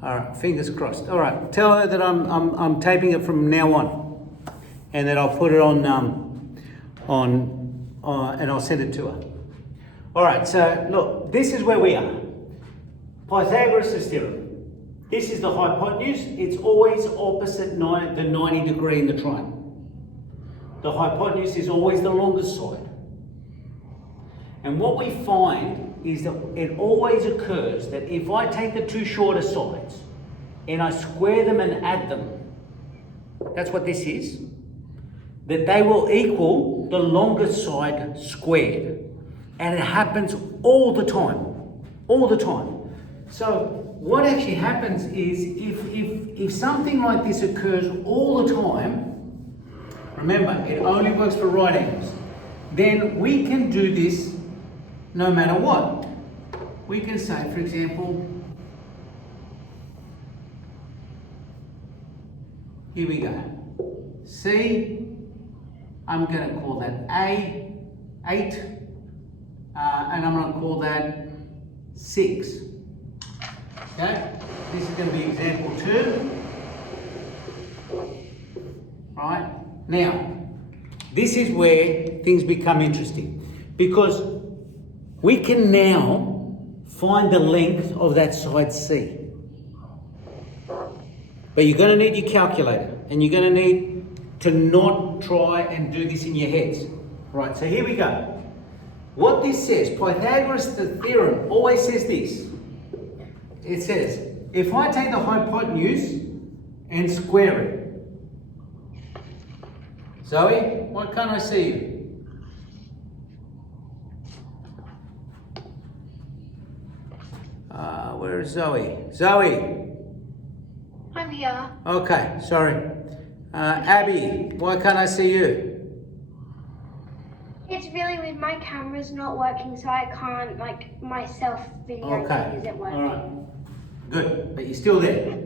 All right, fingers crossed. All right, tell her that I'm taping it from now on, and that I'll put it on and I'll send it to her. All right, so look, this is where we are. Pythagoras' theorem. This is the hypotenuse. It's always opposite the 90 degree in the triangle. The hypotenuse is always the longest side. And what we find is that it always occurs that if I take the two shorter sides and I square them and add them, that's what this is, that they will equal the longest side squared. And it happens all the time. So what actually happens is if something like this occurs all the time, remember, it only works for right angles, then we can do this no matter what. We can say, for example, here we go. C, I'm going to call that A, 8, and I'm going to call that 6. Okay, this is going to be example 2. Right, now, this is where things become interesting, because we can now find the length of that side C. But you're going to need your calculator, and you're going to need to not try and do this in your heads. Right, so here we go. What this says, Pythagoras theorem always says this. It says, if I take the hypotenuse and square it. Zoe, why can't I see you? Where is Zoe? Zoe! I'm here. Okay, sorry. Abby, why can't I see you? It's really weird. My camera's not working, so I can't, myself video Okay, isn't working. all right. Good, but you're still there.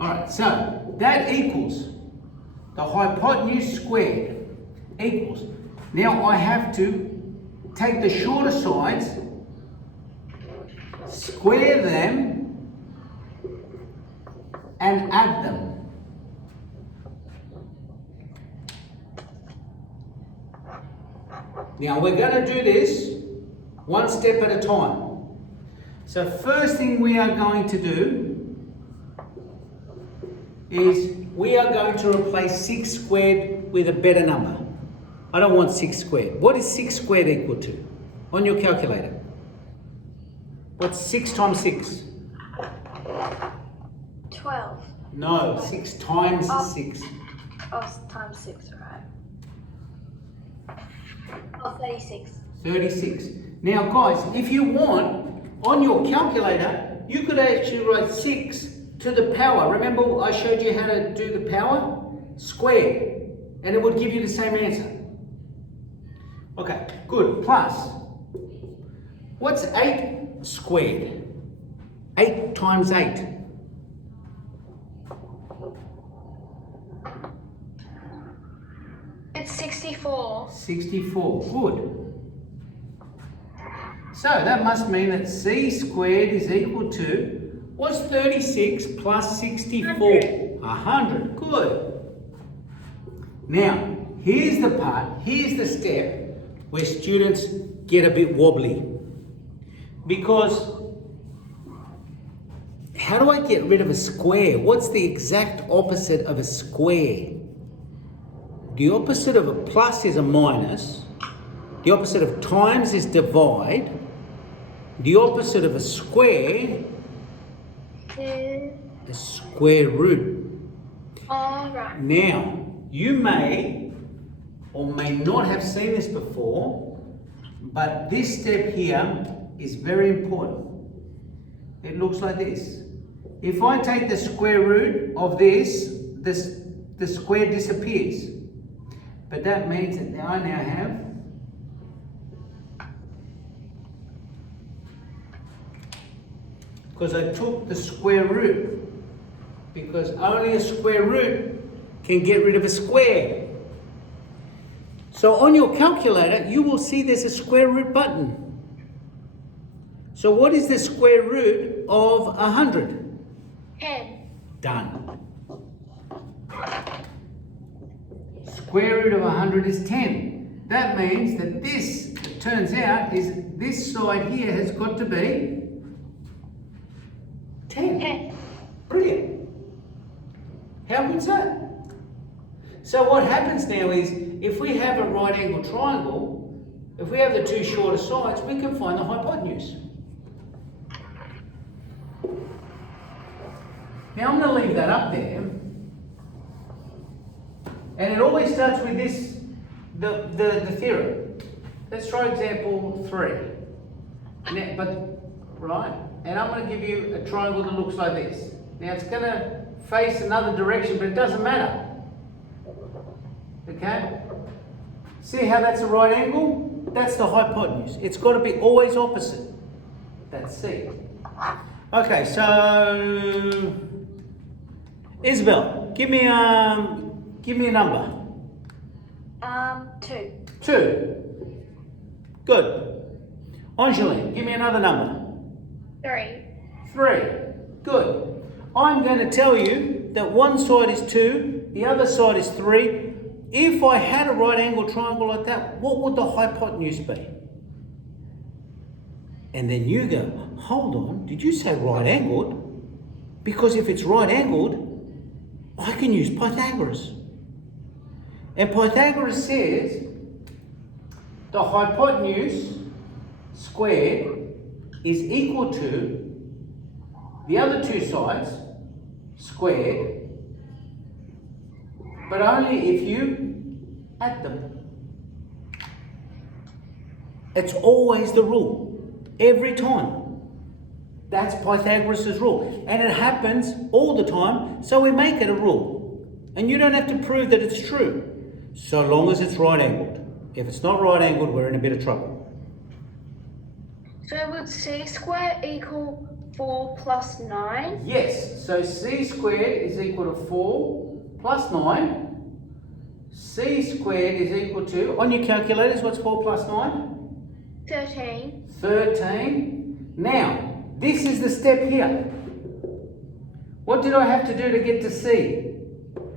All right, so that equals the hypotenuse squared equals. Now I have to take the shorter sides, square them, and add them. Now we're going to do this one step at a time. So first thing we are going to do is we are going to replace 6 squared with a better number. I don't want 6 squared. What is 6 squared equal to? On your calculator. What's 6 times 6? 12. No, 6 times 6. Oh, times 6, right. Oh, 36. 36. Now guys, if you want, on your calculator, you could actually write 6 to the power. Remember I showed you how to do the power? Squared. And it would give you the same answer. Okay, good. Plus, what's 8 squared? 8 times 8. It's 64. 64. Good. So that must mean that C squared is equal to, what's 36 plus 64? 100. Good. Now, here's the part, here's the step where students get a bit wobbly. Because how do I get rid of a square? What's the exact opposite of a square? The opposite of a plus is a minus. The opposite of times is divide. The opposite of a square is a square root. All right. Now, you may or may not have seen this before, but this step here is very important. It looks like this. If I take the square root of this, the square disappears. But that means that I now have because I took the square root, because only a square root can get rid of a square. So on your calculator, you will see there's a square root button. So what is the square root of 100? 10. Done. Square root of 100 is 10. That means that this, it turns out, is this side here has got to be 10. 10. Brilliant. How good's that? So what happens now is, if we have a right angle triangle, if we have the two shorter sides, we can find the hypotenuse. Now I'm going to leave that up there. And it always starts with this, the theorem. Let's try example 3. Now, right? And I'm going to give you a triangle that looks like this. Now it's going to face another direction, but it doesn't matter. Okay? See how that's a right angle? That's the hypotenuse. It's got to be always opposite. That's C. Okay, so Isabel, give me a number. 2. 2. Good. Angeline, give me another number. 3. 3. Good. I'm going to tell you that one side is 2, the other side is 3. If I had a right angle triangle like that, what would the hypotenuse be? And then you go, hold on, did you say right angled? Because if it's right angled, I can use Pythagoras. And Pythagoras says the hypotenuse squared is equal to the other two sides squared, but only if you add them. It's always the rule, every time. That's Pythagoras' rule. And it happens all the time, so we make it a rule. And you don't have to prove that it's true, so long as it's right angled. If it's not right angled, we're in a bit of trouble. So would C squared equal 4 plus 9? Yes, so C squared is equal to 4 plus 9. C squared is equal to, on your calculators, what's 4 plus 9? 13. 13. Now, this is the step here. What did I have to do to get to C?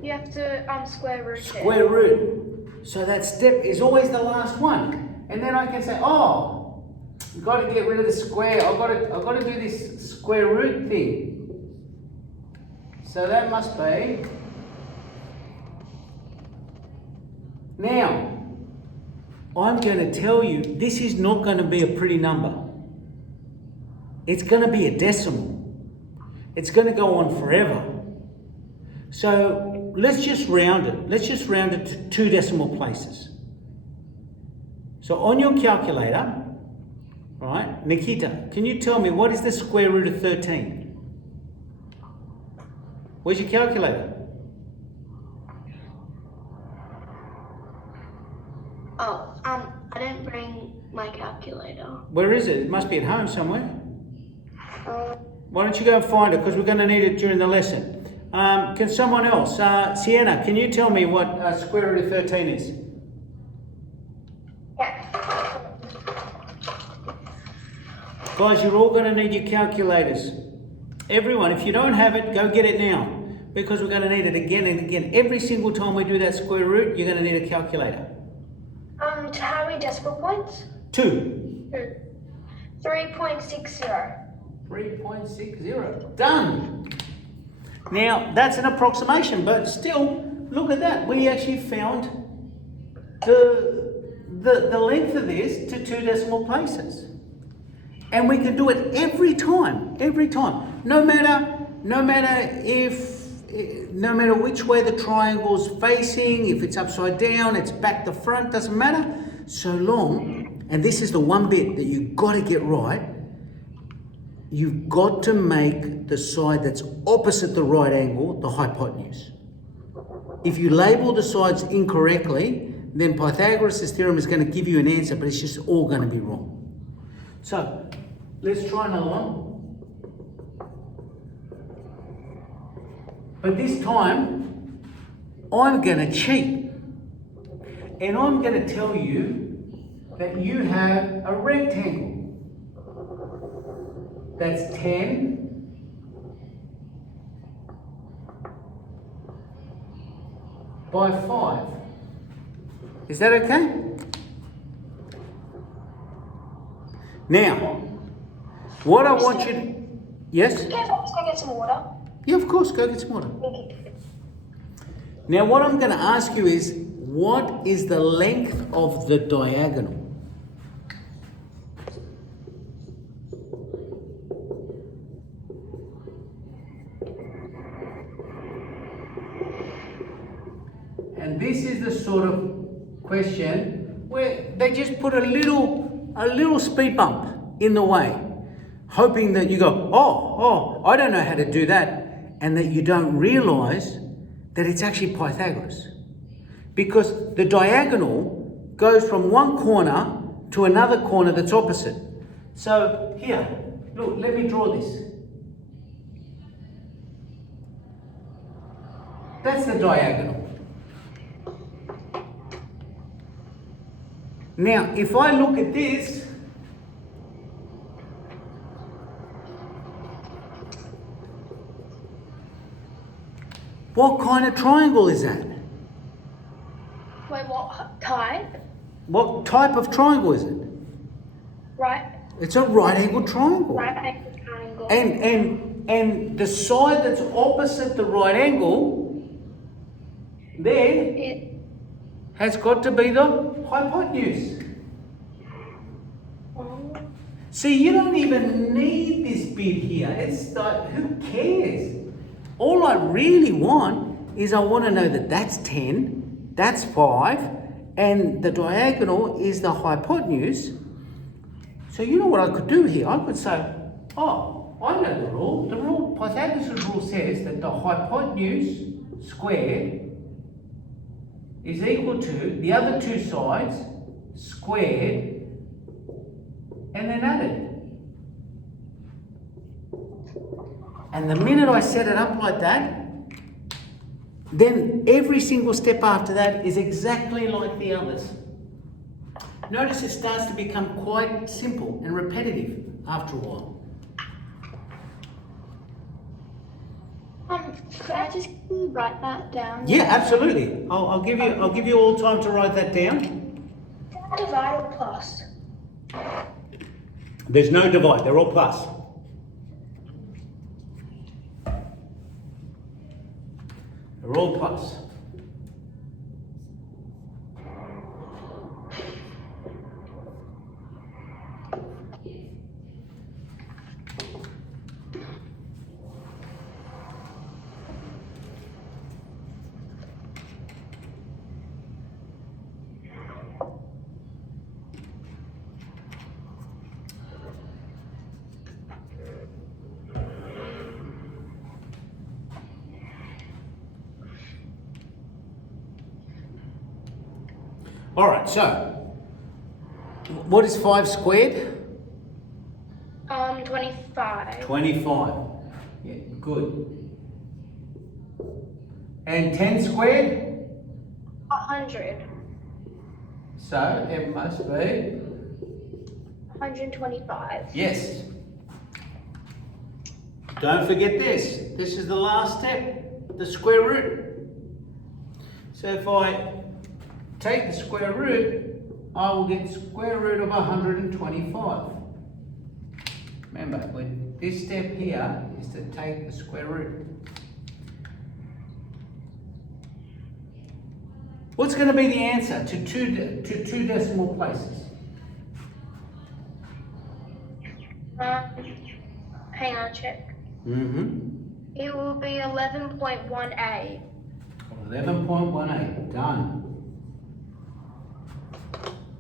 You have to square root it. Square root. So that step is always the last one. And then I can say, oh, I've got to get rid of the square. I've got to do this square root thing. So that must be. Now, I'm going to tell you, this is not going to be a pretty number. It's going to be a decimal. It's going to go on forever. So let's just round it. Let's just round it to 2 decimal places. So on your calculator, right, Nikita, can you tell me what is the square root of 13? Where's your calculator? Oh, I didn't bring my calculator. Where is it? It must be at home somewhere. Why don't you go and find it, because we're going to need it during the lesson. Can someone else? Sienna, can you tell me what square root of 13 is? Yeah. Guys, you're all going to need your calculators. Everyone, if you don't have it, go get it now, because we're going to need it again and again. Every single time we do that square root, you're going to need a calculator. To how many decimal points? 2. 3.60. 3.60. Done. Now, that's an approximation, but still, look at that. We actually found the length of this to 2 decimal places. And we can do it every time. No matter which way the triangle's facing, if it's upside down, it's back to front, doesn't matter. So long, and this is the one bit that you've got to get right, you've got to make the side that's opposite the right angle the hypotenuse. If you label the sides incorrectly, then Pythagoras' theorem is going to give you an answer, but it's just all going to be wrong. So, let's try another one. But this time, I'm going to cheat. And I'm going to tell you that you have a rectangle. That's 10 by 5. Is that okay? Now, what I want you to... Yes? Okay, let's go get some water. Yeah, of course, go get some water. Now, what I'm going to ask you is, what is the length of the diagonal? And this is the sort of question where they just put a little speed bump in the way, hoping that you go, oh, I don't know how to do that, and that you don't realise that it's actually Pythagoras. Because the diagonal goes from one corner to another corner that's opposite. So here, look, let me draw this. That's the diagonal. Now, if I look at this, what kind of triangle is that? Wait, what type? What type of triangle is it? Right. It's a right-angled triangle. Right triangle. And the side that's opposite the right angle, there, It has got to be the hypotenuse. See, you don't even need this bit here. It's like, who cares? All I really want is I want to know that that's 10, that's 5, and the diagonal is the hypotenuse. So you know what I could do here? I could say, oh, I know the rule. The rule, Pythagoras' rule says that the hypotenuse squared is equal to the other two sides squared and then added. And the minute I set it up like that, then every single step after that is exactly like the others. Notice it starts to become quite simple and repetitive after a while. Could I just write that down? Yeah, absolutely. I'll give you all time to write that down. Divide or plus? There's no divide, they're all plus. They're all plus. All right, so what is 5 squared? 25. 25. Yeah, good. And 10 squared? 100. So it must be? 125. Yes. Don't forget this. This is the last step, the square root. So if I take the square root, I will get square root of 125. Remember, this step here is to take the square root. What's going to be the answer to two decimal places? Hang on, check. Mm-hmm. It will be 11.18. 11.18. Done.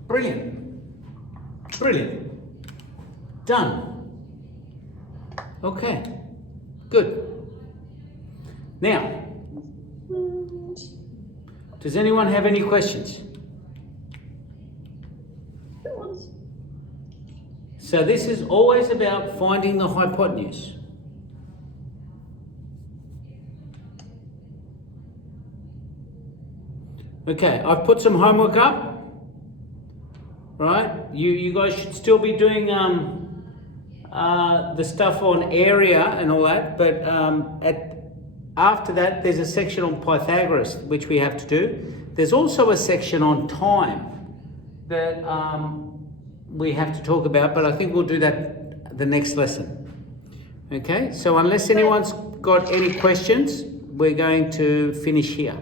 Brilliant. Brilliant. Done. Okay. Good. Now, does anyone have any questions? So this is always about finding the hypotenuse. Okay, I've put some homework up. Right? You guys should still be doing the stuff on area and all that, but after that, there's a section on Pythagoras, which we have to do. There's also a section on time that we have to talk about, but I think we'll do that the next lesson. Okay, so unless anyone's got any questions, we're going to finish here.